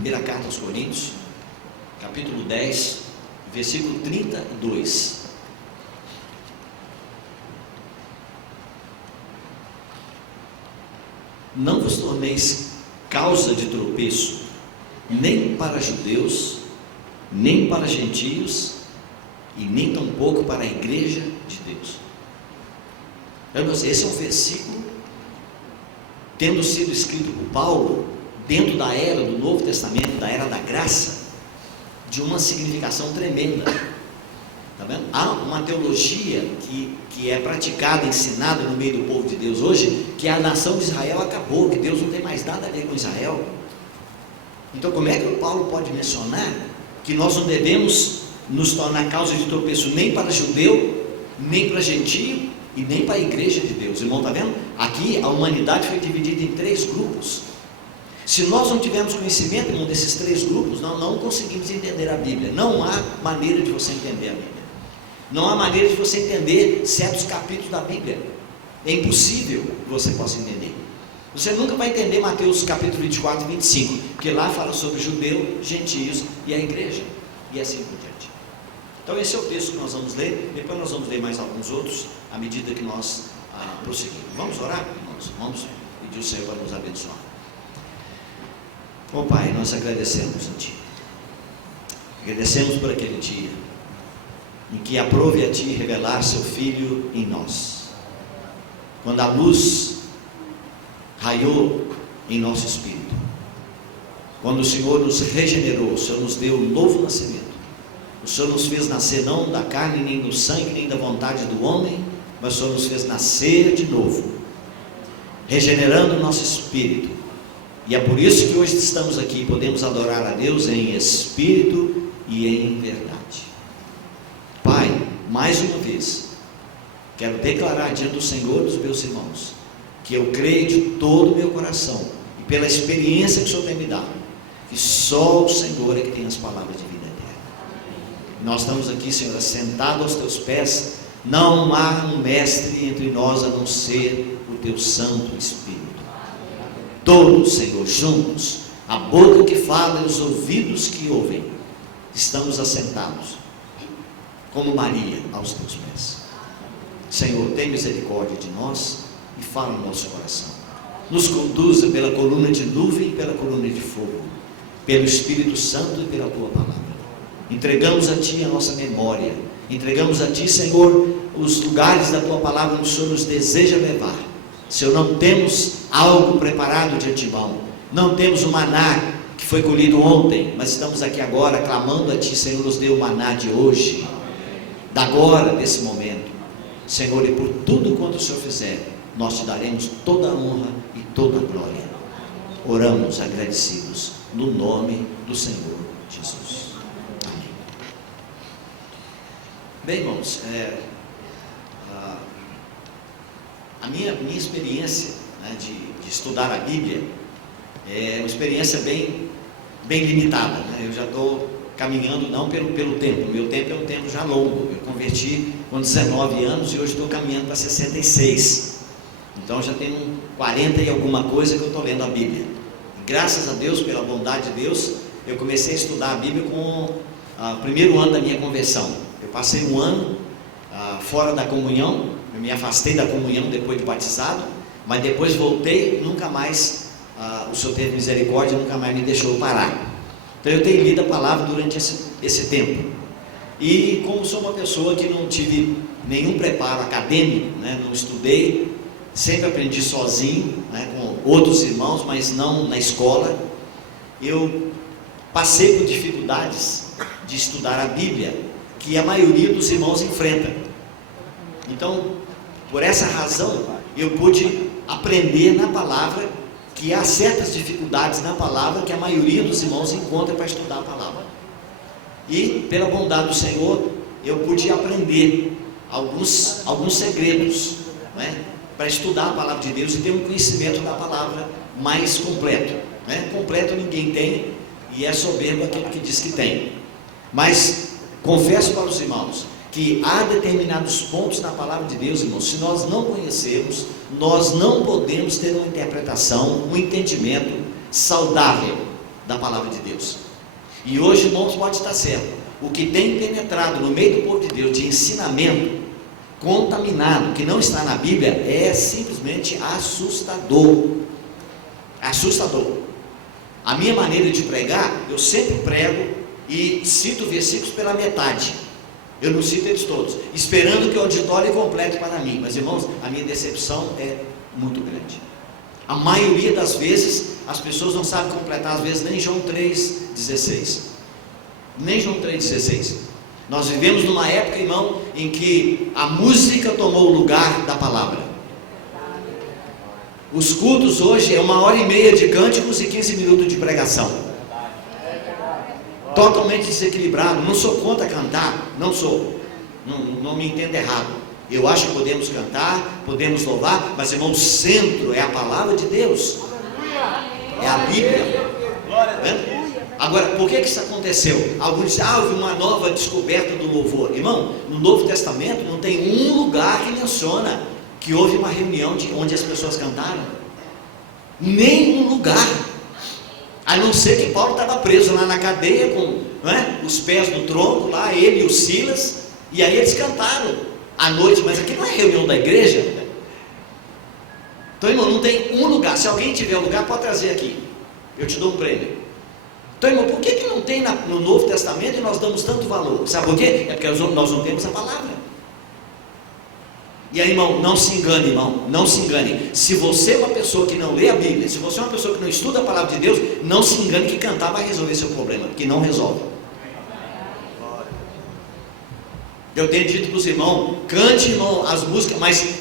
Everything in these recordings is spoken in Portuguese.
Primeira carta aos Coríntios, capítulo 10, versículo 32. Não vos torneis causa de tropeço, nem para judeus, nem para gentios, e nem tampouco para a igreja de Deus. Esse é um versículo, tendo sido escrito por Paulo, dentro da era do Novo Testamento, da era da graça, de uma significação tremenda. Está vendo? Há uma teologia que é praticada, ensinada no meio do povo de Deus hoje, que a nação de Israel acabou, que Deus não tem mais nada a ver com Israel. Então, como é que o Paulo pode mencionar que nós não devemos nos tornar causa de tropeço nem para judeu, nem para gentio e nem para a igreja de Deus? Irmão, está vendo? Aqui a humanidade foi dividida em 3 grupos. Se nós não tivermos conhecimento em um desses 3 grupos, não conseguimos entender a Bíblia. Não há maneira de você entender a Bíblia. Não há maneira de você entender certos capítulos da Bíblia. É impossível que você possa entender. Você nunca vai entender Mateus capítulo 24 e 25, porque lá fala sobre judeu, gentios e a igreja, e assim por diante. Então esse é o texto que nós vamos ler. Depois nós vamos ler mais alguns outros, à medida que nós prosseguimos. Vamos orar, irmãos? Vamos pedir ao Senhor para nos abençoar. Ó Pai, nós agradecemos a Ti. Agradecemos por aquele dia em que aprove a Ti revelar Seu Filho em nós. Quando a luz raiou em nosso espírito, quando o Senhor nos regenerou, o Senhor nos deu um novo nascimento. O Senhor nos fez nascer não da carne, nem do sangue, nem da vontade do homem, mas o Senhor nos fez nascer de novo, regenerando o nosso espírito. E é por isso que hoje estamos aqui, podemos adorar a Deus em espírito e em verdade. Pai, mais uma vez, quero declarar diante do Senhor dos meus irmãos, que eu creio de todo o meu coração, e pela experiência que o Senhor tem me dado, que só o Senhor é que tem as palavras de vida eterna. Nós estamos aqui, Senhor, sentados aos Teus pés. Não há um mestre entre nós a não ser o Teu Santo Espírito. Todos, Senhor, juntos, a boca que fala e os ouvidos que ouvem, estamos assentados, como Maria, aos Teus pés. Senhor, tem misericórdia de nós e fala no nosso coração. Nos conduza pela coluna de nuvem e pela coluna de fogo, pelo Espírito Santo e pela Tua palavra. Entregamos a Ti a nossa memória, entregamos a Ti, Senhor, os lugares da Tua palavra onde o Senhor nos deseja levar. Senhor, não temos algo preparado de antemão, não temos o maná que foi colhido ontem, mas estamos aqui agora clamando a Ti, Senhor, nos dê o maná de hoje, da agora, desse momento. Senhor, e por tudo quanto o Senhor fizer, nós Te daremos toda a honra e toda a glória. Oramos agradecidos no nome do Senhor Jesus. Amém. Bem, irmãos, a minha experiência, né, de estudar a Bíblia é uma experiência bem limitada, né? Eu já estou caminhando não pelo tempo, meu tempo é um tempo já longo. Eu converti com 19 anos e hoje estou caminhando para 66. Então já tenho 40 e alguma coisa que eu estou lendo a Bíblia. E graças a Deus, pela bondade de Deus, eu comecei a estudar a Bíblia com o primeiro ano da minha conversão. Eu passei um ano fora da comunhão, eu me afastei da comunhão depois de batizado, mas depois voltei, nunca mais, o Senhor teve misericórdia, nunca mais me deixou parar. Então eu tenho lido a palavra durante esse tempo. E como sou uma pessoa que não tive nenhum preparo acadêmico, né, não estudei, sempre aprendi sozinho, né, com outros irmãos, mas não na escola, eu passei por dificuldades de estudar a Bíblia, que a maioria dos irmãos enfrenta. Então, por essa razão, eu pude aprender na palavra que há certas dificuldades na palavra que a maioria dos irmãos encontra para estudar a palavra. E, pela bondade do Senhor, eu pude aprender alguns segredos, né, para estudar a palavra de Deus e ter um conhecimento da palavra mais completo, né? Completo ninguém tem, e é soberbo aquele que diz que tem. Mas confesso para os irmãos que há determinados pontos na palavra de Deus, irmãos, se nós não conhecermos, nós não podemos ter uma interpretação, um entendimento saudável da palavra de Deus. E hoje, irmãos, pode estar certo, o que tem penetrado no meio do povo de Deus de ensinamento contaminado, que não está na Bíblia, é simplesmente assustador. Assustador. A minha maneira de pregar, eu sempre prego e cito versículos pela metade. Eu não cito eles todos, esperando que o auditório complete para mim. Mas, irmãos, a minha decepção é muito grande. A maioria das vezes, as pessoas não sabem completar, às vezes, nem João 3,16. Nem João 3,16. Nós vivemos numa época, irmão, em que a música tomou o lugar da palavra. Os cultos hoje é 1h30 de cânticos e 15 minutos de pregação. Totalmente desequilibrado. Não sou contra cantar, não sou. Não me entenda errado. Eu acho que podemos cantar, podemos louvar, mas, irmão, o centro é a palavra de Deus. É a Bíblia. Agora, por que isso aconteceu? Alguns dizem, houve uma nova descoberta do louvor. Irmão, no Novo Testamento não tem um lugar que menciona que houve uma reunião onde as pessoas cantaram. Nenhum lugar. A não ser que Paulo estava preso lá na cadeia com os pés no tronco, lá ele e o Silas, e aí eles cantaram à noite, mas aqui não é reunião da igreja. Então, irmão, não tem um lugar. Se alguém tiver um lugar, pode trazer aqui, eu te dou um prêmio. Então, irmão, por que não tem no Novo Testamento e nós damos tanto valor? Sabe por quê? É porque nós não temos a palavra. E aí, irmão, não se engane, irmão, não se engane. Se você é uma pessoa que não lê a Bíblia, se você é uma pessoa que não estuda a palavra de Deus, não se engane que cantar vai resolver seu problema, porque não resolve. Eu tenho dito para os irmãos, cante, irmão, as músicas, mas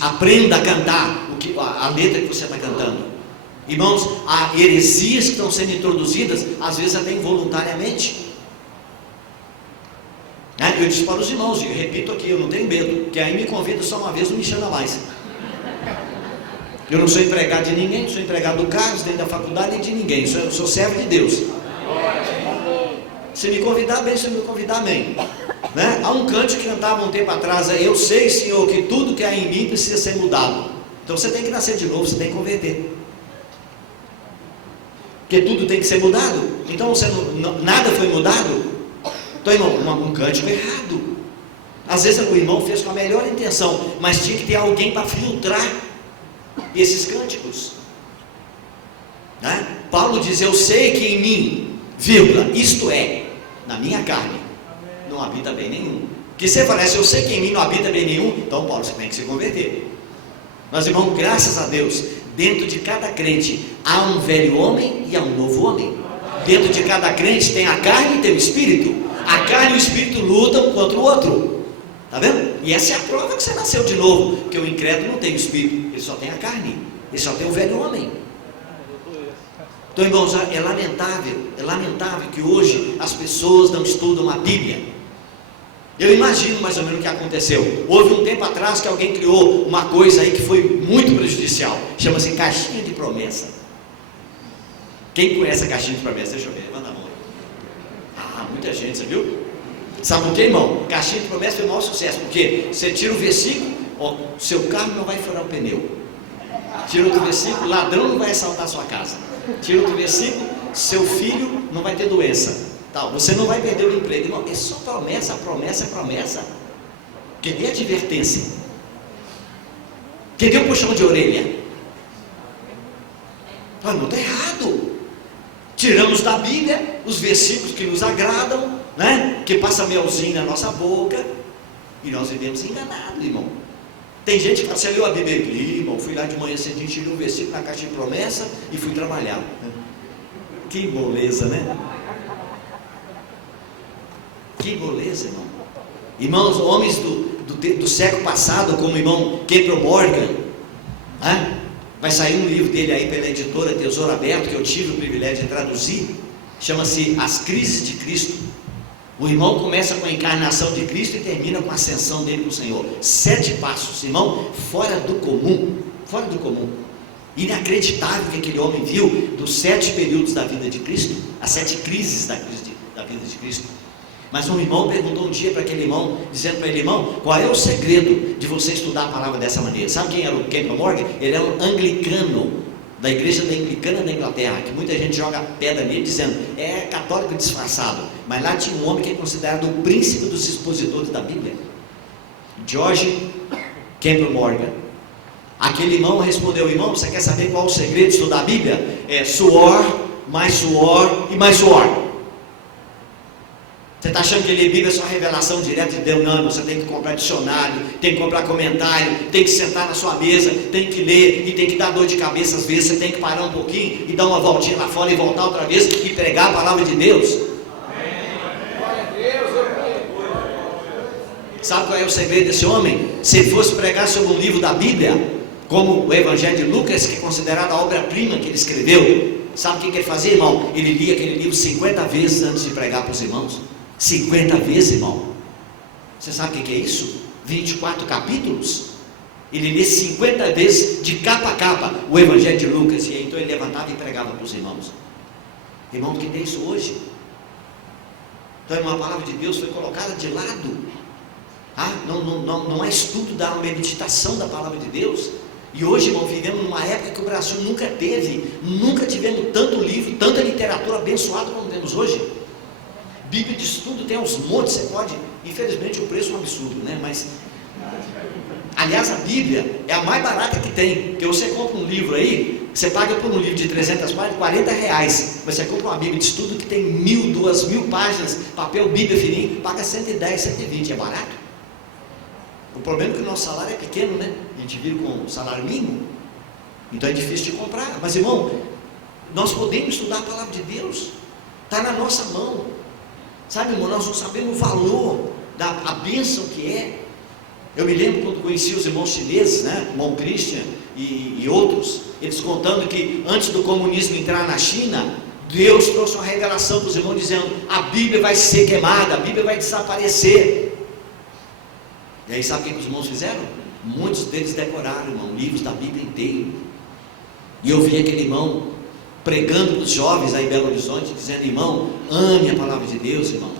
aprenda a cantar a letra que você está cantando. Irmãos, há heresias que estão sendo introduzidas, às vezes até involuntariamente. Eu disse para os irmãos, eu repito aqui, eu não tenho medo, que aí me convida só uma vez, não me chama mais. Eu não sou empregado de ninguém, não sou empregado do Carlos, nem da faculdade, nem de ninguém, eu sou servo de Deus. Se me convidar bem, se me convidar bem. Há um cântico que cantava um tempo atrás, eu sei, Senhor, que tudo que há em mim precisa ser mudado. Então você tem que nascer de novo, você tem que converter. Porque tudo tem que ser mudado. Então nada foi mudado. Então, irmão, um cântico errado. Às vezes o irmão fez com a melhor intenção, mas tinha que ter alguém para filtrar esses cânticos. Paulo diz, eu sei que em mim, vírgula, isto é, na minha carne, não habita bem nenhum. Porque você fala, se eu sei que em mim não habita bem nenhum, então, Paulo, você tem que se converter. Mas, irmão, graças a Deus, dentro de cada crente há um velho homem e há um novo homem. Dentro de cada crente tem a carne e tem o espírito. A carne e o espírito lutam um contra o outro. Está vendo? E essa é a prova que você nasceu de novo. Porque o incrédulo não tem o espírito, ele só tem a carne, ele só tem o velho homem. Então, irmãos, é lamentável que hoje as pessoas não estudam a Bíblia. Eu imagino mais ou menos o que aconteceu. Houve um tempo atrás que alguém criou uma coisa aí que foi muito prejudicial. Chama-se caixinha de promessa. Quem conhece a caixinha de promessa? Deixa eu ver, levanta a mão. Muita gente, você viu? Sabe por quê, irmão? Caixinha de promessa foi o maior sucesso. Porque você tira o versículo, seu carro não vai furar o pneu. Tira outro versículo, ladrão não vai assaltar a sua casa. Tira outro versículo, seu filho não vai ter doença. Você não vai perder o emprego. Irmão, é só promessa, promessa, promessa. Cadê a advertência? Cadê o puxão de orelha? Não está errado. Tiramos da Bíblia os versículos que nos agradam, que passa melzinho na nossa boca, e nós vivemos enganados, irmão. Tem gente que fala, você leu a Bíblia? Irmão, fui lá de manhã cedinho, tirei um versículo na caixa de promessa e fui trabalhar. Que moleza, né? Que moleza, irmão. Irmãos, homens do século passado, como o irmão Campbell Morgan, vai sair um livro dele aí pela editora Tesouro Aberto, que eu tive o privilégio de traduzir, chama-se As Crises de Cristo. O irmão começa com a encarnação de Cristo e termina com a ascensão dele com o Senhor. 7 passos, irmão, fora do comum, fora do comum. Inacreditável que aquele homem viu dos 7 períodos da vida de Cristo, as 7 crises da vida de Cristo. Mas um irmão perguntou um dia para aquele irmão, dizendo para ele, irmão, qual é o segredo de você estudar a palavra dessa maneira? Sabe quem era o Campbell Morgan? Ele era um anglicano da igreja da Anglicana da Inglaterra, que muita gente joga pedra nele dizendo, é católico disfarçado, mas lá tinha um homem que é considerado o príncipe dos expositores da Bíblia, George Campbell Morgan. Aquele irmão respondeu: irmão, você quer saber qual é o segredo de estudar a Bíblia? É suor, mais suor e mais suor. Você está achando que ler Bíblia é só revelação direta de Deus? Não, você tem que comprar dicionário, tem que comprar comentário, tem que sentar na sua mesa, tem que ler, e tem que dar dor de cabeça às vezes, você tem que parar um pouquinho e dar uma voltinha lá fora e voltar outra vez e pregar a palavra de Deus. Sabe qual é o segredo desse homem? Se ele fosse pregar sobre um livro da Bíblia, como o Evangelho de Lucas, que é considerado a obra-prima que ele escreveu, sabe o que ele fazia, irmão? Ele lia aquele livro 50 vezes antes de pregar para os irmãos. 50 vezes, irmão. Você sabe o que é isso? 24 capítulos. Ele lia 50 vezes de capa a capa o Evangelho de Lucas, e aí então ele levantava e pregava para os irmãos. Irmão, que tem isso hoje? Então uma palavra de Deus foi colocada de lado. Não há estudo da meditação da palavra de Deus. E hoje, irmão, vivemos numa época que o Brasil nunca teve, nunca tivemos tanto livro, tanta literatura abençoada como temos hoje. Bíblia de estudo tem aos montes, você pode, infelizmente o preço é um absurdo, né? Mas, aliás, a Bíblia é a mais barata que tem, porque você compra um livro aí, você paga por um livro de 300 páginas, R$40, mas você compra uma Bíblia de estudo que tem 1.000, 2.000 páginas, papel Bíblia fininho, paga 110, 120, é barato. O problema é que o nosso salário é pequeno, né? A gente vive com o salário mínimo, então é difícil de comprar. Mas, irmão, nós podemos estudar a palavra de Deus, está na nossa mão, sabe, irmão? Nós não sabemos o valor da bênção que é. Eu me lembro quando conheci os irmãos chineses, né? Irmão Christian e outros, eles contando que antes do comunismo entrar na China, Deus trouxe uma revelação para os irmãos dizendo: a Bíblia vai ser queimada, a Bíblia vai desaparecer. E aí sabe o que os irmãos fizeram? Muitos deles decoraram, irmão, livros da Bíblia inteiro. E eu vi aquele irmão pregando para os jovens aí em Belo Horizonte, dizendo: irmão, ame a palavra de Deus, irmão.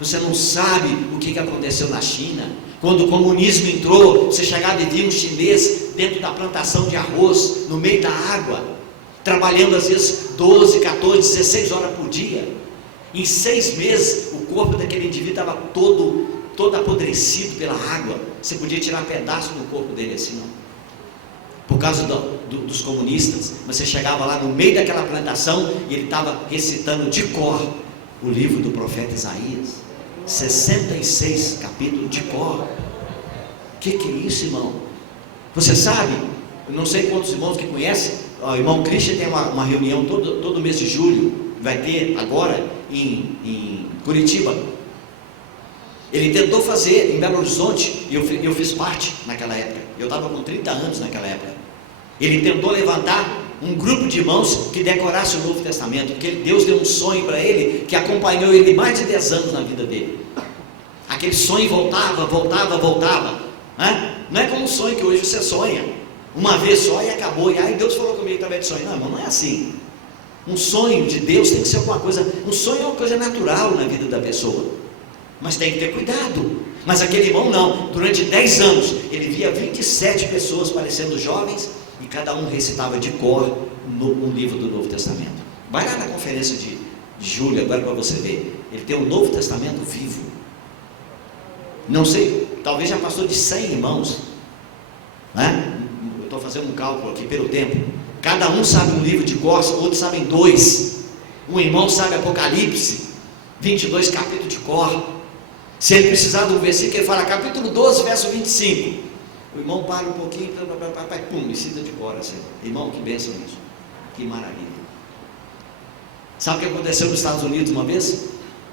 Você não sabe o que aconteceu na China. Quando o comunismo entrou, você chegava e via um chinês dentro da plantação de arroz, no meio da água, trabalhando às vezes 12, 14, 16 horas por dia. Em 6 meses, o corpo daquele indivíduo estava todo apodrecido pela água. Você podia tirar pedaço do corpo dele assim, não? Por causa dos comunistas. Você chegava lá no meio daquela plantação e ele estava recitando de cor o livro do profeta Isaías, 66 capítulos de cor. O que é isso, irmão? Você sabe, eu não sei quantos irmãos que conhecem, o irmão Christian tem uma reunião todo mês de julho, vai ter agora em Curitiba. Ele tentou fazer em Belo Horizonte, e eu fiz parte naquela época, eu estava com 30 anos naquela época. Ele tentou levantar um grupo de irmãos que decorasse o Novo Testamento, porque Deus deu um sonho para ele, que acompanhou ele mais de 10 anos na vida dele. Aquele sonho voltava, né? Não é como um sonho que hoje você sonha, uma vez só e acabou, e aí Deus falou comigo através de sonho. Não, irmão, não é assim. Um sonho de Deus tem que ser alguma coisa, um sonho é uma coisa natural na vida da pessoa, mas tem que ter cuidado. Mas aquele irmão não, durante 10 anos, ele via 27 pessoas parecendo jovens, e cada um recitava de cor um livro do Novo Testamento. Vai lá na conferência de julho agora para você ver, ele tem o Novo Testamento vivo. Não sei, talvez já passou de 100 irmãos, né? Eu estou fazendo um cálculo aqui pelo tempo. Cada um sabe um livro de cor, outros sabem 2. Um irmão sabe Apocalipse, 22 capítulos de cor. Se ele precisar de um versículo, ele fala capítulo 12, verso 25. O irmão para um pouquinho, pum, e cita de cor assim. Irmão, que bênção isso, que maravilha. Sabe o que aconteceu nos Estados Unidos uma vez?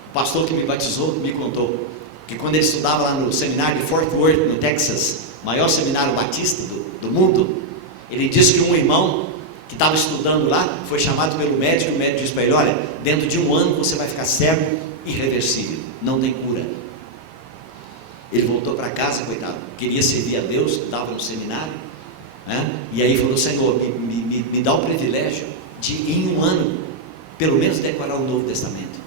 O pastor que me batizou me contou que quando ele estudava lá no seminário de Fort Worth, no Texas, maior seminário batista do mundo, ele disse que um irmão que estava estudando lá foi chamado pelo médico, e o médico disse para ele: olha, dentro de 1 ano você vai ficar cego, irreversível, não tem cura. Ele voltou para casa, coitado, queria servir a Deus, estava no seminário, né? E aí falou: Senhor, me dá o privilégio de em 1 ano, pelo menos decorar o Novo Testamento,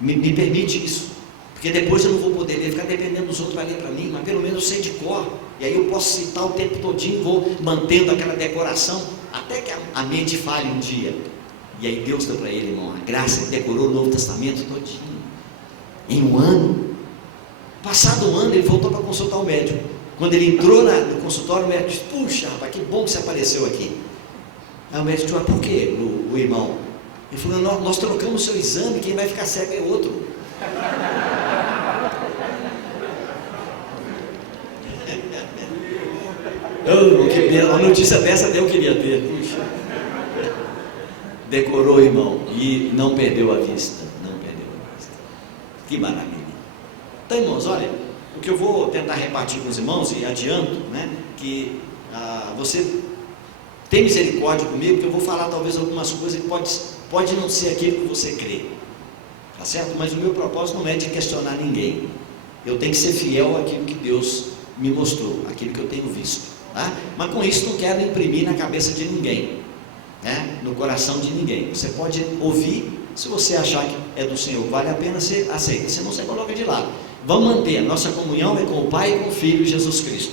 me permite isso, porque depois eu não vou poder ler, ficar dependendo dos outros vai ler para mim, mas pelo menos eu sei de cor, e aí eu posso citar o tempo todinho, vou mantendo aquela decoração. até que a mente falhe um dia. E aí Deus deu para ele, irmão, a graça, ele decorou o Novo Testamento todinho, em um ano. Passado um ano, ele voltou para consultar o médico. Quando ele entrou no consultório, o médico disse: puxa, rapaz, que bom que você apareceu aqui. Aí o médico disse: mas por quê, o irmão? Ele falou: nós trocamos o seu exame, quem vai ficar cego é outro. A notícia dessa eu queria ter. Puxa. Decorou, irmão, e não perdeu a vista. Não perdeu a vista. Que maravilha. Então, irmãos, olha, o que eu vou tentar repartir com os irmãos, e adianto, né, que você tem misericórdia comigo, porque eu vou falar talvez algumas coisas que pode não ser aquilo que você crê, tá certo? Mas o meu propósito não é de questionar ninguém. Eu tenho que ser fiel àquilo que Deus me mostrou, aquilo que eu tenho visto, tá? Mas com isso não quero imprimir na cabeça de ninguém, né, no coração de ninguém. Você pode ouvir, se você achar que é do Senhor, vale a pena, você aceita, senão você coloca de lado. Vamos manter, a nossa comunhão é com o Pai e com o Filho Jesus Cristo.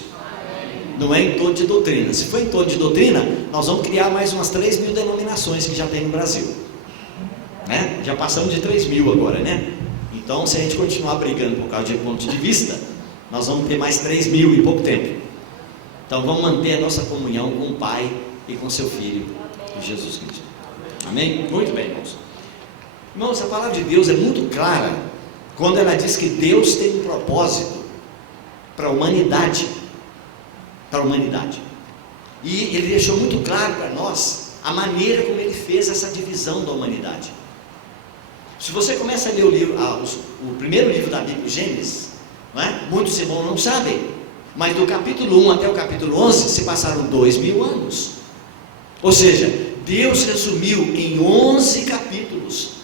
Não é em torno de doutrina. Se for em torno de doutrina, nós vamos criar mais umas 3.000 denominações que já tem no Brasil, né? Já passamos de 3.000 agora, né? Então, se a gente continuar brigando por causa de ponto de vista, nós vamos ter mais 3.000 em pouco tempo. Então, vamos manter a nossa comunhão com o Pai e com seu Filho, Jesus Cristo. Amém? Muito bem, irmãos. Irmãos, a palavra de Deus é muito clara quando ela diz que Deus tem um propósito para a humanidade. Para a humanidade. E ele deixou muito claro para nós a maneira como ele fez essa divisão da humanidade. Se você começa a ler o primeiro livro da Bíblia, Gênesis, não é? Muitos irmãos não sabem, mas do capítulo 1 até o capítulo 11 se passaram 2.000 anos. Ou seja, Deus resumiu em 11 capítulos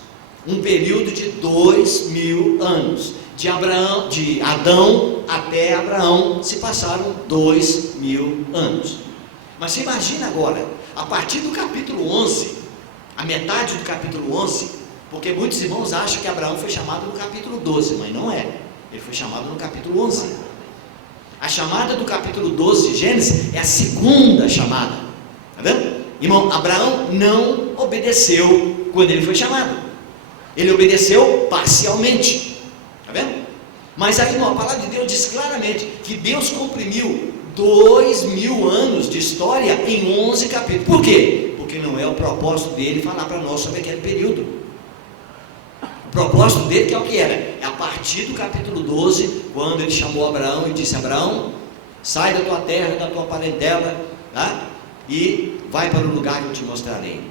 um período de 2.000 anos. De Adão até Abraão se passaram 2.000 anos. Mas você imagina agora, a partir do capítulo 11, a metade do capítulo 11, porque muitos irmãos acham que Abraão foi chamado no capítulo 12, mas não é. Ele foi chamado no capítulo 11. A chamada do capítulo 12 de Gênesis é a segunda chamada. Está vendo? Irmão, Abraão não obedeceu quando ele foi chamado. Ele obedeceu parcialmente. Está vendo? Mas aí, irmão, a palavra de Deus diz claramente que Deus comprimiu 2.000 anos de história em 11 capítulos. Por quê? Porque não é o propósito dele falar para nós sobre aquele período. O propósito dele, que é o que era? É a partir do capítulo 12, quando ele chamou Abraão e disse: Abraão, sai da tua terra, da tua parentela, tá? E vai para o lugar que eu te mostrarei.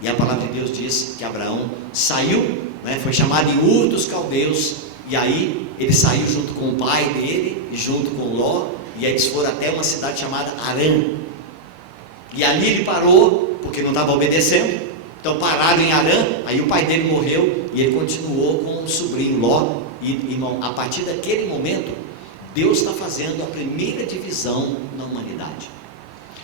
E a palavra de Deus diz que Abraão saiu, né, foi chamado em Ur dos Caldeus, e aí ele saiu junto com o pai dele, e junto com Ló, e aí eles foram até uma cidade chamada Harã, e ali ele parou, porque não estava obedecendo, então pararam em Harã, aí o pai dele morreu, e ele continuou com o sobrinho Ló, e irmão, a partir daquele momento, Deus está fazendo a primeira divisão na humanidade.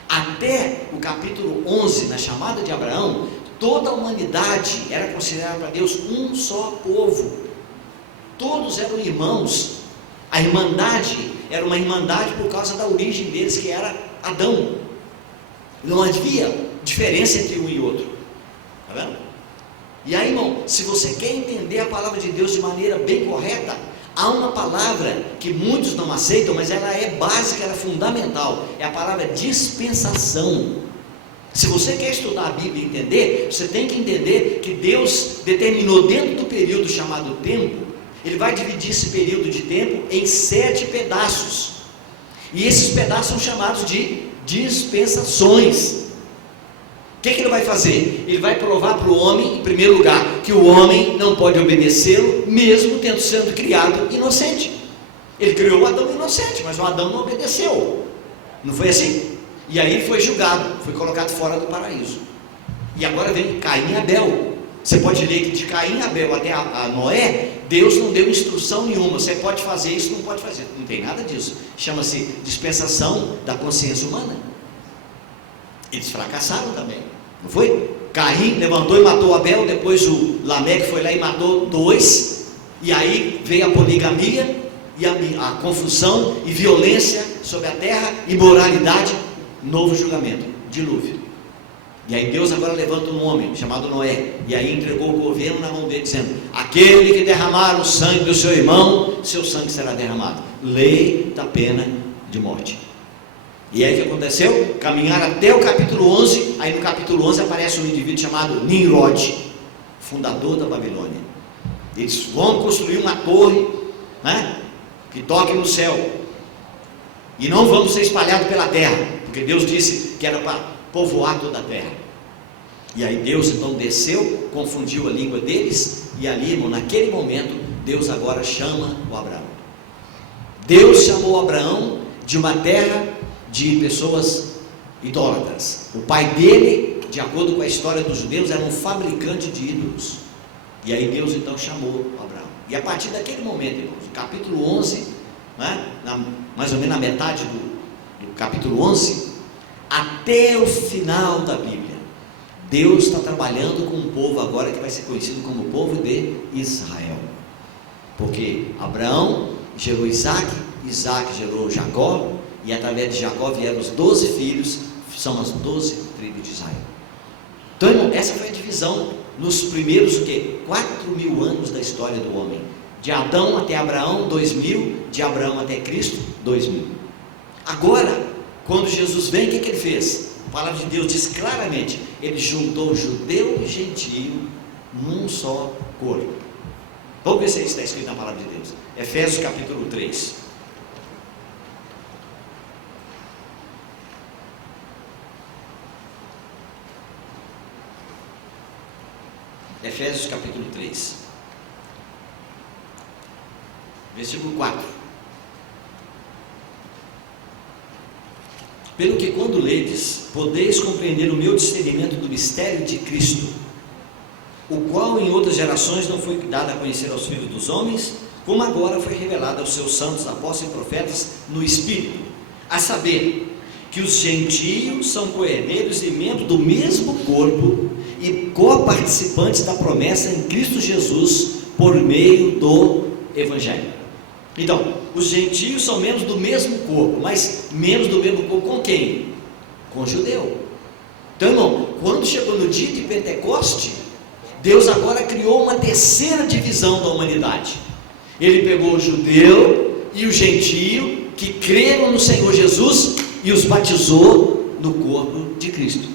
Até o capítulo 11, na chamada de Abraão, toda a humanidade era considerada para Deus um só povo. Todos eram irmãos. A irmandade era uma irmandade por causa da origem deles, que era Adão. Não havia diferença entre um e outro. Está vendo? E aí, irmão, se você quer entender a palavra de Deus de maneira bem correta, há uma palavra que muitos não aceitam, mas ela é básica, ela é fundamental. É a palavra dispensação. Se você quer estudar a Bíblia e entender, você tem que entender que Deus determinou dentro do período chamado tempo. Ele vai dividir esse período de tempo em 7 pedaços. E esses pedaços são chamados de dispensações. O que ele vai fazer? Ele vai provar para o homem, em primeiro lugar, que o homem não pode obedecê-lo, mesmo tendo sido criado inocente. Ele criou o Adão inocente, mas o Adão não obedeceu. Não foi assim? E aí ele foi julgado, foi colocado fora do paraíso. E agora vem Caim e Abel. Você pode ler que de Caim e Abel até a Noé, Deus não deu instrução nenhuma. Você pode fazer isso, não pode fazer. Não tem nada disso. Chama-se dispensação da consciência humana. Eles fracassaram também, não foi? Caim levantou e matou Abel, depois o Lameque foi lá e matou 2, e aí veio a poligamia, e a confusão e violência sobre a terra, imoralidade, novo julgamento, dilúvio. E aí Deus agora levanta um homem chamado Noé, e aí entregou o governo na mão dele, dizendo: aquele que derramar o sangue do seu irmão, seu sangue será derramado. Lei da pena de morte. E aí o que aconteceu? Caminharam até o capítulo 11. Aí no capítulo 11 aparece um indivíduo chamado Nimrod, fundador da Babilônia. Eles vão construir uma torre, né, que toque no céu, e não vamos ser espalhados pela terra, porque Deus disse que era para povoar toda a terra. E aí Deus então desceu, confundiu a língua deles, e ali, irmão, naquele momento, Deus agora chama o Abraão. Deus chamou Abraão de uma terra de pessoas idólatras. O pai dele, de acordo com a história dos judeus, era um fabricante de ídolos. E aí Deus então chamou Abraão. E a partir daquele momento, irmãos, capítulo 11, né, mais ou menos na metade do capítulo 11, até o final da Bíblia, Deus está trabalhando com um povo agora que vai ser conhecido como o povo de Israel. Porque Abraão gerou Isaac, Isaac gerou Jacó, e através de Jacó vieram os 12 filhos, são as 12 tribos de Israel. Então, irmão, essa foi a divisão nos primeiros 4.000 anos da história do homem. De Adão até Abraão, 2.000, de Abraão até Cristo, 2.000. Agora, quando Jesus vem, o que ele fez? A palavra de Deus diz claramente: ele juntou judeu e gentio num só corpo. Vamos ver se isso está escrito na palavra de Deus. Efésios capítulo 3. Efésios capítulo 3, versículo 4. Pelo que quando ledes, podeis compreender o meu discernimento do mistério de Cristo, o qual em outras gerações não foi dado a conhecer aos filhos dos homens, como agora foi revelado aos seus santos apóstolos e profetas no Espírito, a saber, que os gentios são coerdeiros e membros do mesmo corpo e coparticipantes da promessa em Cristo Jesus por meio do Evangelho. Então, os gentios são membros do mesmo corpo, mas membros do mesmo corpo com quem? Com o judeu. Então, irmão, quando chegou no dia de Pentecoste, Deus agora criou uma terceira divisão da humanidade. Ele pegou o judeu e o gentio que creram no Senhor Jesus e os batizou no corpo de Cristo.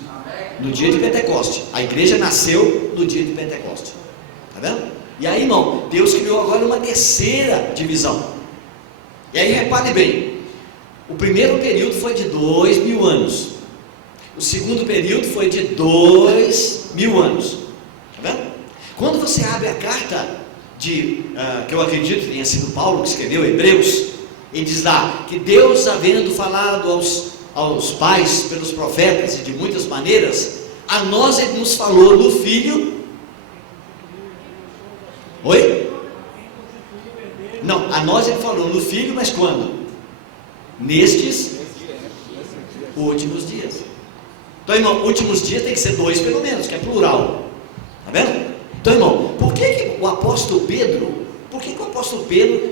No dia de Pentecoste. A igreja nasceu no dia de Pentecoste. Está vendo? E aí, irmão, Deus criou agora uma terceira divisão. E aí, repare bem, o primeiro período foi de 2.000 anos. O segundo período foi de 2.000 anos. Está vendo? Quando você abre a carta que eu acredito que tenha sido Paulo que escreveu, Hebreus, ele diz lá que Deus, havendo falado aos pais pelos profetas e de muitas maneiras, a nós ele nos falou no Filho. Oi? Não, a nós ele falou no Filho, mas quando? Nestes últimos dias. Então, irmão, últimos dias tem que ser 2 pelo menos, que é plural. Está vendo? Então, irmão, por que o apóstolo Pedro,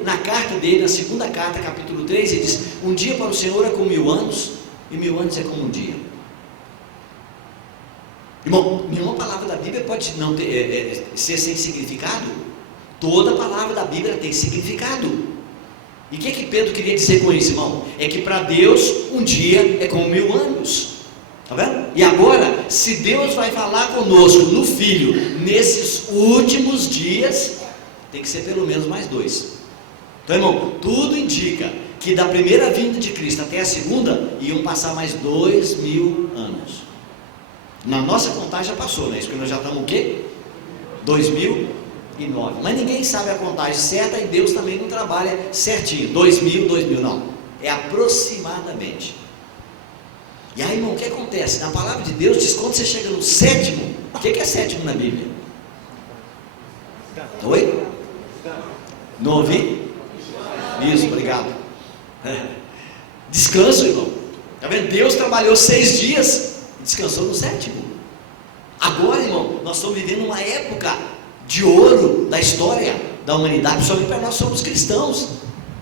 na carta dele, na segunda carta, capítulo 3, ele diz: um dia para o Senhor é como 1.000 anos, e 1.000 anos é como um dia. Irmão, nenhuma palavra da Bíblia pode não ser sem significado. Toda palavra da Bíblia tem significado. E o que Pedro queria dizer com isso, irmão? É que para Deus um dia é como 1.000 anos. Está vendo? E agora, se Deus vai falar conosco no Filho nesses últimos dias, tem que ser pelo menos mais 2. Então, irmão, tudo indica que da primeira vinda de Cristo até a segunda iam passar mais 2.000 anos. Na nossa contagem já passou, né? Isso que nós já estamos o quê? 2009. Mas ninguém sabe a contagem certa e Deus também não trabalha certinho. 2.000, não. É aproximadamente. E aí, irmão, o que acontece? Na palavra de Deus diz, quando você chega no sétimo, o que é sétimo na Bíblia? Oi? Não ouvi? Isso, obrigado. Descanso, irmão. Está vendo? Deus trabalhou 6 dias e descansou no sétimo. Agora, irmão, nós estamos vivendo uma época de ouro da história da humanidade, principalmente para nós somos cristãos.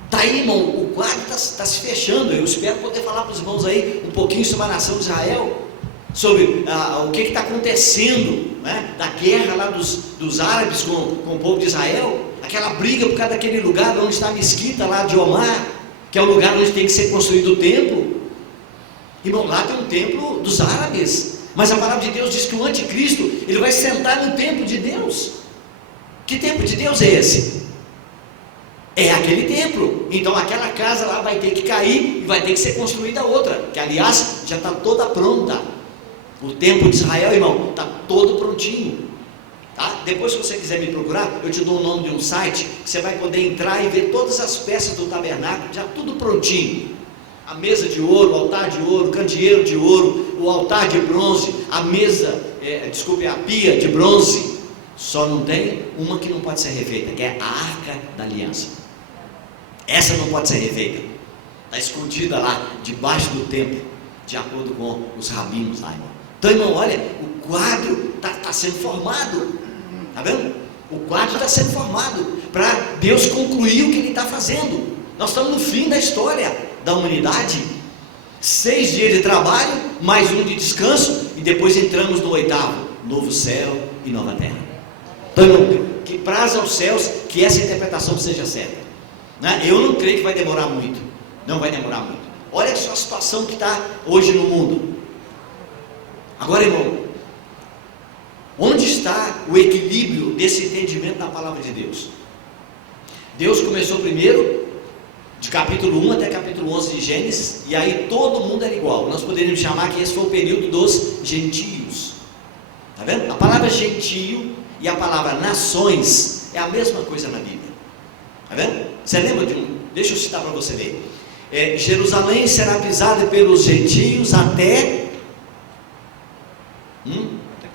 Está aí, irmão, o quadro está se fechando. Eu espero poder falar para os irmãos aí um pouquinho sobre a nação de Israel. sobre o que está acontecendo, né? Da guerra lá dos árabes com o povo de Israel, aquela briga por causa daquele lugar onde está a mesquita lá de Omar, que é o lugar onde tem que ser construído o templo. Irmão, lá tem um templo dos árabes, mas a palavra de Deus diz que o anticristo, ele vai sentar no templo de Deus. Que templo de Deus é esse? É aquele templo. Então aquela casa lá vai ter que cair e vai ter que ser construída outra, que aliás já está toda pronta. O templo de Israel, irmão, está todo prontinho, tá? Depois, se você quiser me procurar, eu te dou o nome de um site que você vai poder entrar e ver todas as peças do tabernáculo, já tudo prontinho. A mesa de ouro, o altar de ouro, o candeeiro de ouro, o altar de bronze, a mesa, a pia de bronze. Só não tem uma que não pode ser refeita, que é a Arca da Aliança. Essa não pode ser refeita, está escondida lá debaixo do templo, de acordo com os rabinos lá, irmão. Então, irmão, olha, o quadro está sendo formado, está vendo? O quadro está sendo formado para Deus concluir o que Ele está fazendo. Nós estamos no fim da história da humanidade. 6 dias de trabalho, mais um de descanso, e depois entramos no 8º, novo céu e nova terra. Então, irmão, que praza aos céus que essa interpretação seja certa, né? Eu não creio que vai demorar muito, não vai demorar muito. Olha só a situação que está hoje no mundo. Agora, irmão, onde está o equilíbrio desse entendimento da palavra de Deus? Deus começou primeiro, de capítulo 1 até capítulo 11 de Gênesis, e aí todo mundo era igual. Nós poderíamos chamar que esse foi o período dos gentios. Está vendo? A palavra gentio e a palavra nações é a mesma coisa na Bíblia. Está vendo? Você lembra de um? Deixa eu citar para você ver. Jerusalém será pisada pelos gentios até que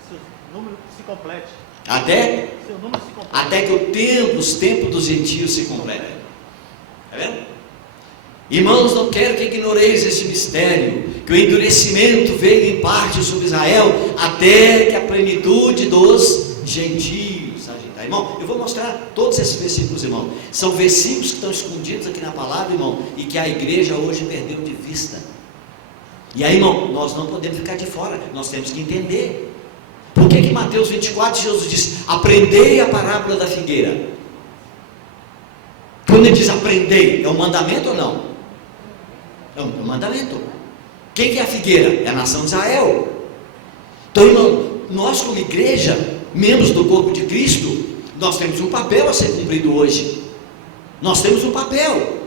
seu número se complete. Até que os tempos dos gentios se completem. Está vendo? Irmãos, não quero que ignoreis esse mistério, que o endurecimento veio em parte sobre Israel, até que a plenitude dos gentios. Tá, irmão, eu vou mostrar todos esses versículos, irmão. São versículos que estão escondidos aqui na palavra, irmão, e que a igreja hoje perdeu de vista. E aí, irmão, nós não podemos ficar de fora, nós temos que entender. Por que que Mateus 24, Jesus diz, aprendei a parábola da figueira? Quando ele diz aprendei, é um mandamento ou não? É um mandamento. Quem que é a figueira? É a nação de Israel. Então, irmão, nós como igreja, membros do corpo de Cristo, nós temos um papel a ser cumprido hoje. Nós temos um papel.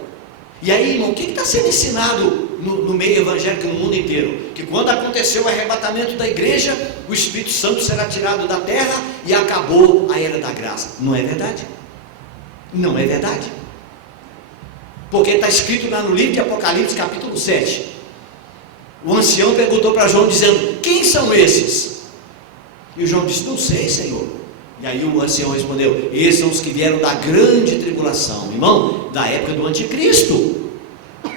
E aí, irmão, o que está sendo ensinado no meio evangélico no mundo inteiro? Que quando aconteceu o arrebatamento da igreja, o Espírito Santo será tirado da terra e acabou a era da graça. Não é verdade? Não é verdade. Porque está escrito lá no livro de Apocalipse, capítulo 7. O ancião perguntou para João, dizendo, quem são esses? E o João disse, não sei, Senhor. E aí o ancião respondeu, esses são os que vieram da grande tribulação, irmão, da época do anticristo,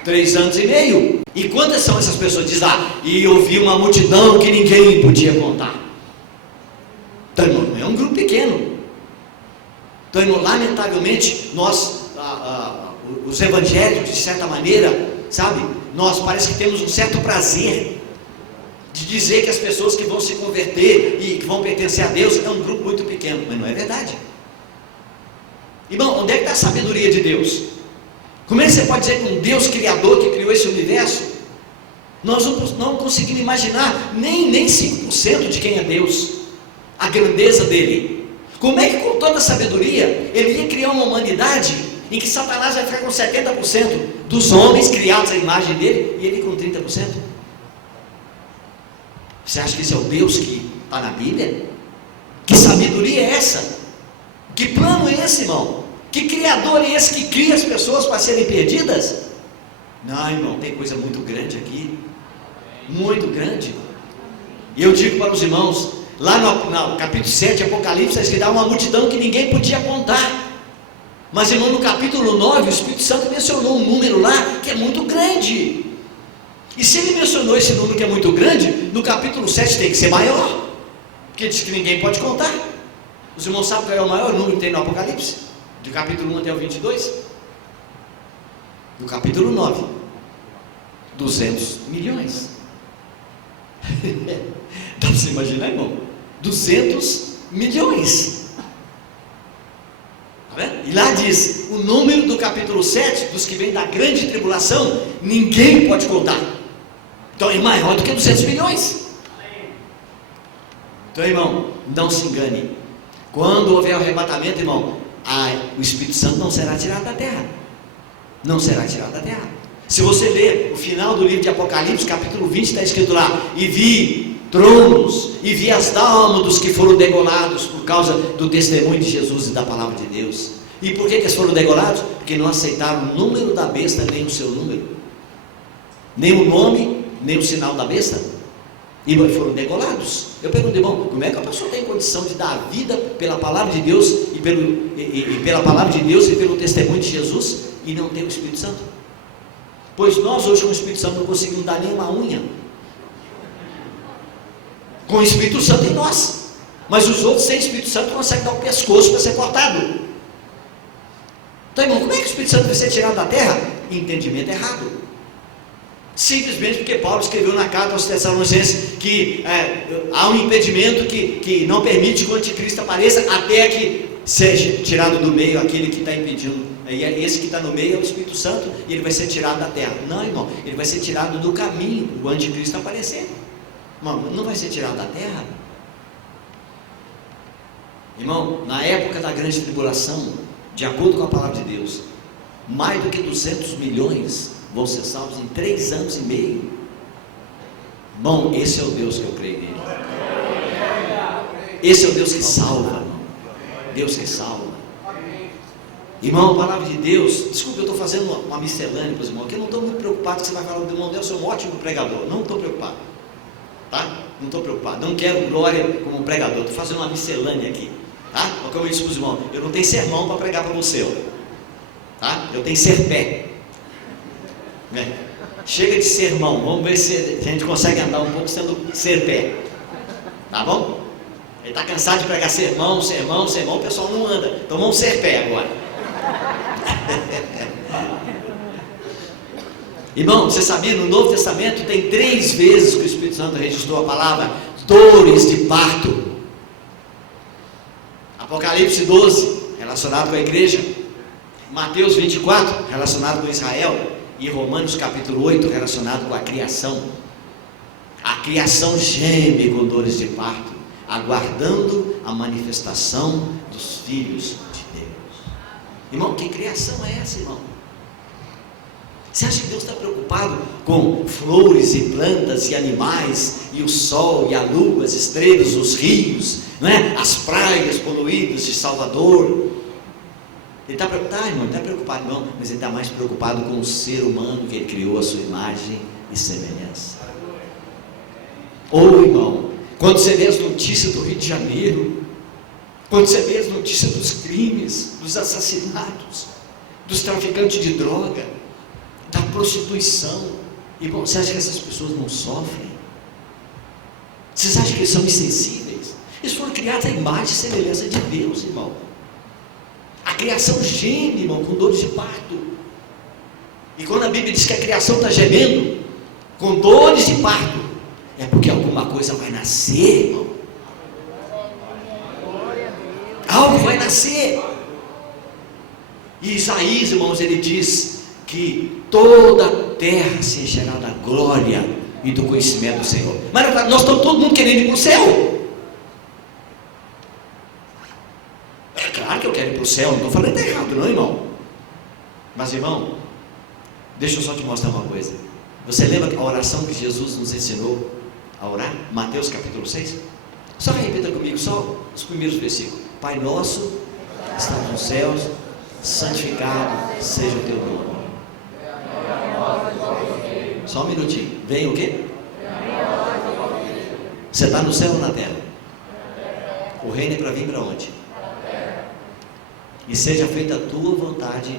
3 anos e meio. E quantas são essas pessoas? Diz lá, e eu vi uma multidão que ninguém podia contar. Então, irmão, não é um grupo pequeno. Então, irmão, lamentavelmente, nós, os evangélicos, de certa maneira, sabe, nós parece que temos um certo prazer de dizer que as pessoas que vão se converter e que vão pertencer a Deus é um grupo muito pequeno, mas não é verdade. Irmão, onde é que está a sabedoria de Deus? Como é que você pode dizer que um Deus criador que criou esse universo, nós não conseguimos imaginar nem 5% de quem é Deus, a grandeza dele? Como é que com toda a sabedoria ele ia criar uma humanidade em que Satanás vai ficar com 70% dos homens criados à imagem dele e ele com 30%? Você acha que esse é o Deus que está na Bíblia? Que sabedoria é essa? Que plano é esse, irmão? Que criador é esse que cria as pessoas para serem perdidas? Não, irmão, tem coisa muito grande aqui, muito grande. E eu digo para os irmãos, lá no capítulo 7 de Apocalipse, diz que dá uma multidão que ninguém podia contar. Mas, irmão, no capítulo 9, o Espírito Santo mencionou um número lá que é muito grande. E se ele mencionou esse número que é muito grande, no capítulo 7 tem que ser maior, porque diz que ninguém pode contar. Os irmãos sabem qual é o maior número que tem no Apocalipse? Do capítulo 1 até o 22? No capítulo 9, 200 milhões. Dá para você imaginar, irmão? 200 milhões. Tá vendo? E lá diz, o número do capítulo 7, dos que vêm da grande tribulação, ninguém pode contar. Então é maior do que 200 milhões. Então, irmão, não se engane. Quando houver o arrebatamento, irmão, o Espírito Santo não será tirado da terra. Não será tirado da terra. Se você ler o final do livro de Apocalipse, capítulo 20, está escrito lá: e vi tronos, e vi as almas dos que foram degolados por causa do testemunho de Jesus e da palavra de Deus. E por que eles foram degolados? Porque não aceitaram o número da besta, nem o seu número, nem o nome, nem o sinal da besta, e foram degolados. Eu pergunto, irmão, como é que a pessoa tem condição de dar a vida pela palavra de Deus e pela palavra de Deus e pelo testemunho de Jesus e não ter o Espírito Santo? Pois nós hoje com o Espírito Santo não conseguimos dar nem uma unha com o Espírito Santo em nós, mas os outros sem Espírito Santo conseguem dar o pescoço para ser cortado. Então, irmão, como é que o Espírito Santo vai ser tirado da terra? Entendimento errado. Simplesmente porque Paulo escreveu na carta aos Tessalonicenses que há um impedimento que não permite que o anticristo apareça até que seja tirado do meio aquele que está impedindo. E esse que está no meio é o Espírito Santo, e ele vai ser tirado da terra. Não, irmão, ele vai ser tirado do caminho, o anticristo aparecer. Irmão, não vai ser tirado da terra. Irmão, na época da grande tribulação, de acordo com a palavra de Deus, mais do que 200 milhões vão ser salvos em 3 anos e meio. Bom, esse é o Deus que eu creio nele. Esse é o Deus que salva, irmão. Deus que salva. Irmão, a palavra de Deus, desculpa, eu estou fazendo uma miscelânea para os irmãos, porque eu não estou muito preocupado que você vai falar do irmão Deus, é um ótimo pregador. Não estou preocupado, tá? Não estou preocupado, não quero glória como pregador, estou fazendo uma miscelânea aqui, tá? Como eu disse para os irmãos, eu não tenho sermão para pregar para você, tá? Eu tenho serpé. Chega de sermão, vamos ver se a gente consegue andar um pouco sendo serpé, tá bom? Ele está cansado de pregar sermão, o pessoal não anda, então vamos ser pé agora. Irmão, você sabia, no Novo Testamento tem 3 vezes que o Espírito Santo registrou a palavra dores de parto. Apocalipse 12, relacionado com a igreja. Mateus 24, relacionado com Israel. E Romanos capítulo 8, relacionado com a criação. A criação geme com dores de parto, aguardando a manifestação dos filhos de Deus. Irmão, que criação é essa, irmão? Você acha que Deus está preocupado com flores e plantas e animais, e o sol e a lua, as estrelas, os rios, não é? As praias poluídas de Salvador? Ele está preocupado, irmão? Ele está preocupado, não, mas ele está mais preocupado com o ser humano que ele criou a sua imagem e semelhança. Ou, irmão, quando você vê as notícias do Rio de Janeiro, quando você vê as notícias dos crimes, dos assassinatos, dos traficantes de droga, da prostituição, irmão, você acha que essas pessoas não sofrem? Vocês acham que eles são insensíveis? Eles foram criados à imagem e semelhança de Deus, irmão. A criação geme, irmão, com dores de parto. E quando a Bíblia diz que a criação está gemendo com dores de parto, é porque alguma coisa vai nascer, irmão. Algo vai nascer. E Isaías, irmãos, ele diz que toda a terra se encherá da glória e do conhecimento do Senhor. Mas nós estamos todo mundo querendo ir para o céu. É claro que eu quero ir para o céu, não estou falando errado não, irmão. Mas, irmão, deixa eu só te mostrar uma coisa. Você lembra a oração que Jesus nos ensinou a orar? Mateus capítulo 6. Só repita comigo, só os primeiros versículos. Pai nosso, que está nos céus, santificado seja o teu nome. Só um minutinho. Vem o quê? Você está no céu ou na terra? O reino é para vir para onde? E seja feita a tua vontade